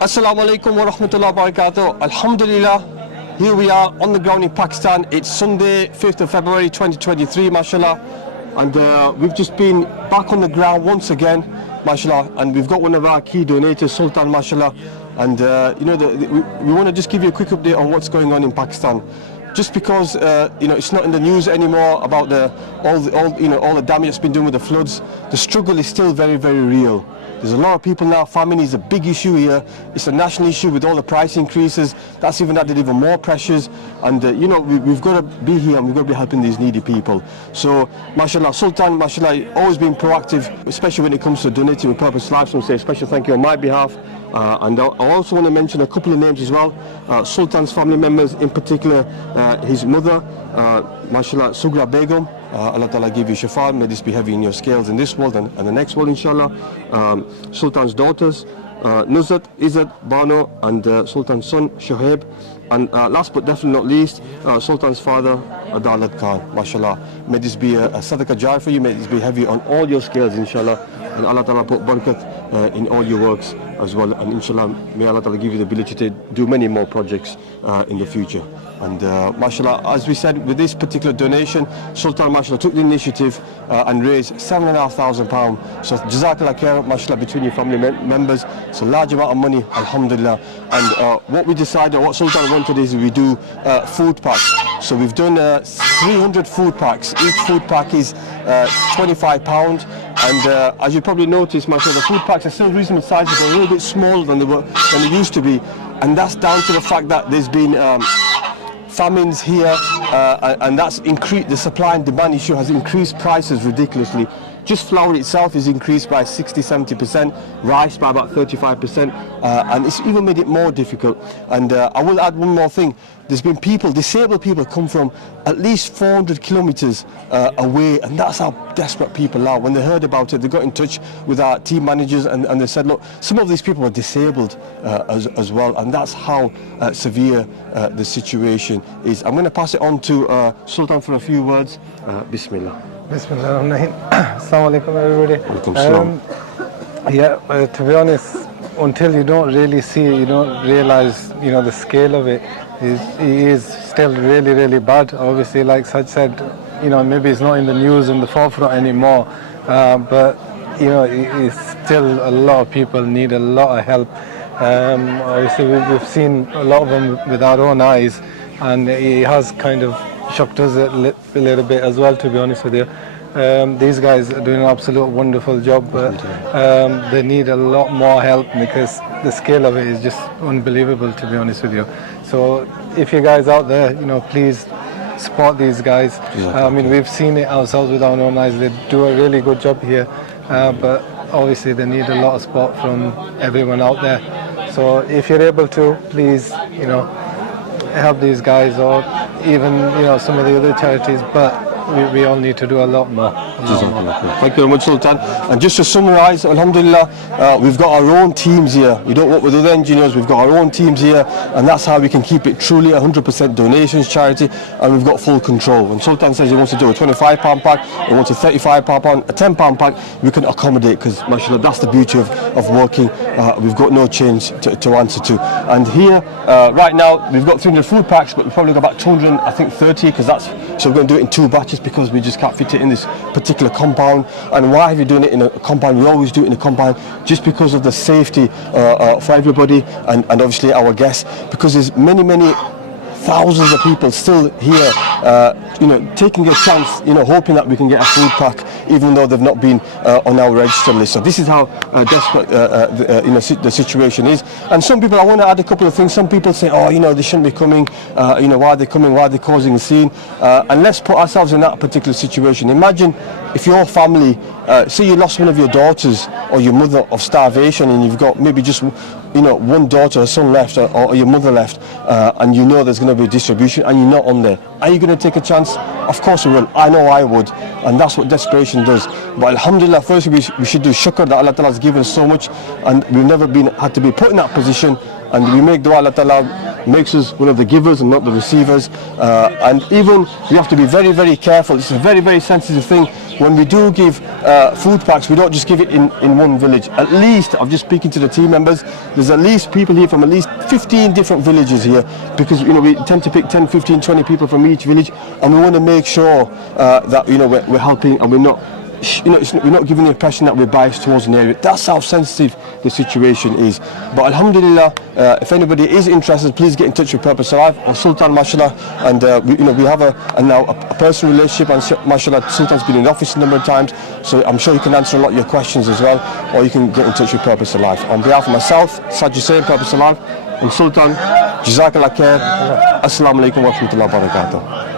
Assalamu alaikum wa rahmatullahi wa barakatuh. Alhamdulillah, here we are on the ground in Pakistan. It's Sunday, 5th of February 2023, mashallah. And we've just been back on the ground once again, mashallah. And we've got one of our key donators, Sultan, mashallah. And we want to just give you a quick update on what's going on in Pakistan. Just because it's not in the news anymore about all the damage that's been done with the floods, the struggle is still very, very real. There's a lot of people now. Famine is a big issue here. It's a national issue with all the price increases. That's even added even more pressures. And we've got to be here and we've got to be helping these needy people. So, mashallah, Sultan, mashallah, always been proactive, especially when it comes to donating with purpose life. So I say a special thank you on my behalf. And I also want to mention a couple of names as well. Sultan's family members, in particular his mother, mashallah, Sugra Begum. Allah Ta'ala give you shifa, may this be heavy in your scales in this world and the next world, inshallah. Sultan's daughters, Nuzat, Izzat, Bano, and Sultan's son, Shoaib. And last but definitely not least, Sultan's father, Adalat Khan, mashallah. May this be a sadaqah jar for you, may this be heavy on all your scales, inshallah. And Allah Ta'ala put barakat in all your works as well. And inshallah, may Allah Ta'ala give you the ability to do many more projects in the future. And mashallah, as we said, with this particular donation, Sultan mashallah took the initiative and raised £7,500. So jazakallah khair, mashallah, between your family members. It's a large amount of money, alhamdulillah. And what we decided, what Sultan wanted is we do food packs. So we've done 300 food packs. Each food pack is £25. And as you probably noticed, mashallah, the food packs are still reasonable size, but they're a little bit smaller than they used to be. And that's down to the fact that there's been famines here, and that's increased. The supply and demand issue has increased prices ridiculously. Just flour itself is increased by 60-70%, rice by about 35%, and it's even made it more difficult. And I will add one more thing. There's been disabled people come from at least 400 kilometers away, and that's how desperate people are. When they heard about it, they got in touch with our team managers and they said, look, some of these people are disabled as well, and that's how severe the situation is. I'm going to pass it on to Sultan for a few words. Bismillah. Bismillah. Assalamu alaikum, everybody. To be honest, until you don't really see it, you don't realize, the scale of it is still really, really bad. Obviously, like Saj said, maybe it's not in the news in the forefront anymore, but it's still a lot of people need a lot of help. Obviously, we've seen a lot of them with our own eyes, and it has kind of shocked us a little bit as well, to be honest with you. These guys are doing an absolute wonderful job, but they need a lot more help because the scale of it is just unbelievable, to be honest with you. So if you guys out there, please support these guys. I mean, we've seen it ourselves with our own eyes. They do a really good job here, but obviously they need a lot of support from everyone out there. So if you're able to, please, help these guys, or even some of the other charities, but we all need to do a lot more. Thank you very much, Sultan. And just to summarise, alhamdulillah, we've got our own teams here. We don't work with other engineers, we've got our own teams here, and that's how we can keep it truly 100% donations, charity, and we've got full control. When Sultan says he wants to do a £25 pack, he wants a £35 pack, a £10 pack, we can accommodate, because mashallah, that's the beauty of working. We've got no change to answer to. And here, right now, we've got 300 food packs, but we've probably got about 230, so we're going to do it in 2 batches because we just can't fit it in this particular compound. And why have you done it in a compound? We always do it in a compound just because of the safety for everybody and obviously our guests, because there's many thousands of people still here, taking a chance, hoping that we can get a food pack, even though they've not been on our register list. So this is how desperate the situation is. And some people, I want to add a couple of things. Some people say, they shouldn't be coming. Why are they coming? Why are they causing a scene? And let's put ourselves in that particular situation. Imagine if your family, say you lost one of your daughters or your mother of starvation, and you've got maybe just one daughter or son left, or your mother left, and there's going to be a distribution and you're not on there. Are you going to take a chance? Of course we will. I know I would, and that's what desperation does. But alhamdulillah, first we should do shukr that Allah Ta'ala has given us so much, and we've never had to be put in that position, and we make dua Allah Ta'ala makes us one of the givers and not the receivers. And even we have to be very, very careful. It's a very, very sensitive thing. when we do give food packs, we don't just give it in one village. At least, I'm just speaking to the team members, there's at least people here from at least 15 different villages here, because we tend to pick 10, 15, 20 people from each village, and we want to make sure that we're helping, and we're not we're not giving the impression that we're biased towards an area. That's how sensitive the situation is. But Alhamdulillah, if anybody is interested, please get in touch with Purpose Alive or Sultan, mashallah. And we have now a personal relationship, and mashallah, Sultan's been in the office a number of times, so I'm sure he can answer a lot of your questions as well, or you can get in touch with Purpose Alive. On behalf of myself, Sajid Hussain, Purpose Alive, and Sultan, Jazakallah khair. Assalamu alaikum wa rahmatullahi wa barakatuh.